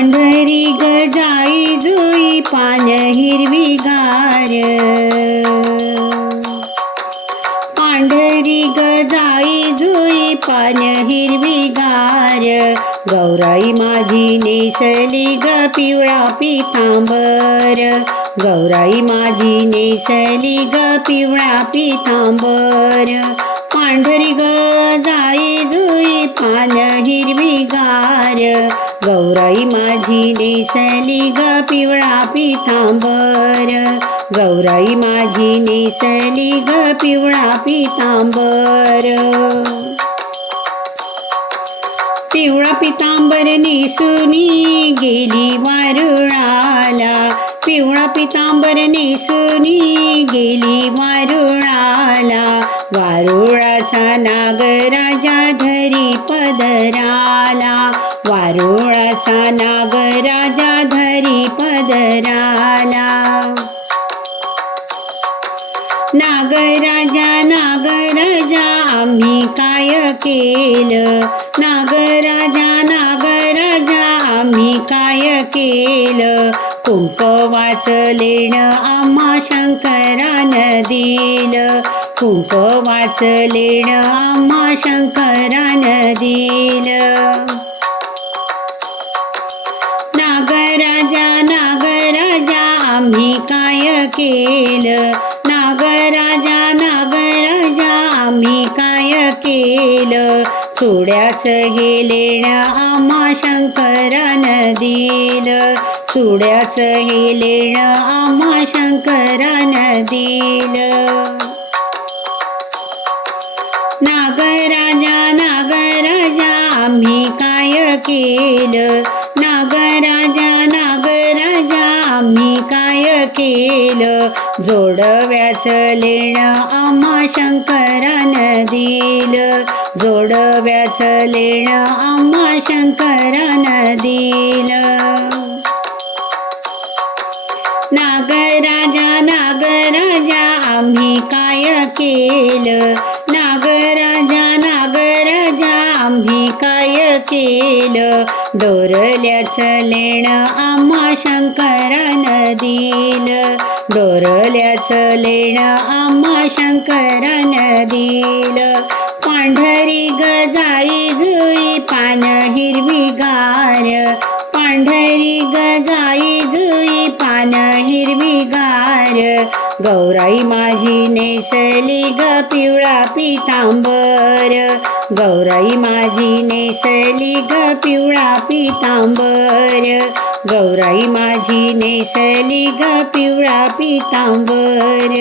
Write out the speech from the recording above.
पांढरी ग जाई जुई पान हिरवीगार. पांढरी ग जाई जुई पान हिरवीगार. गौराई माझी नेसली ग पिवळा पितांबर. गौराई माझी नेसली ग पिवळा पितांबर. पांढरी ग जाई जुई पान हिरवीगार गौराई माझी नेसली ग पिवळा पितांबर. गौराई माझी नेसली ग पिवळा पितांबर. पिवळा पितांबर नेसुनी गेली वारुळा. पिवळा पितांबर नेसुनी गेली वारुळाला. वारुळाचा नागराजा धरी पदराला. वारुळाचा नागराजा धरी पदराला. नागराजा नागराजा आम्ही काय केलं? नागराजा नागराजा आम्ही काय केलं? कुंक लेणं आम्हा शंकरानं दिलं. कुंक लेणं आम्हा शंकरानं दिलं. नागराजा नागराजा आम्ही काय केलं? नागराजा नागराजा आम्ही काय केलं? सोड्याच हे लेणं आम्हा शंकरानं दिलं. चुड्याचं हे लेणं आम्हा शंकरानं दिलं. नागराजा नागराजा आम्ही काय केलं? नागराजा नागराजा आम्ही काय केलं? जोडव्याचं लेणं आम्हा शंकरानं दिलं. जोडव्याचं लेणं आम्हा शंकरानं दिलं. केलं. नागराजा नागराजा आम्ही काय केलं? डोरल्याचं लेणं आम्हा शंकरानं दिलं. डोरल्याचं लेणं आम्हा शंकरानं दिलं. पांढरी गजाई जुई पान हिरवीगार पांढरी गजाई जुई पान हिरवीगार गौराई माझी नेसली ग पिवळा पितांबर. गौराई माझी नेसली ग पिवळा पितांबर. गौराई माझी नेसली ग पिवळा पितांबर.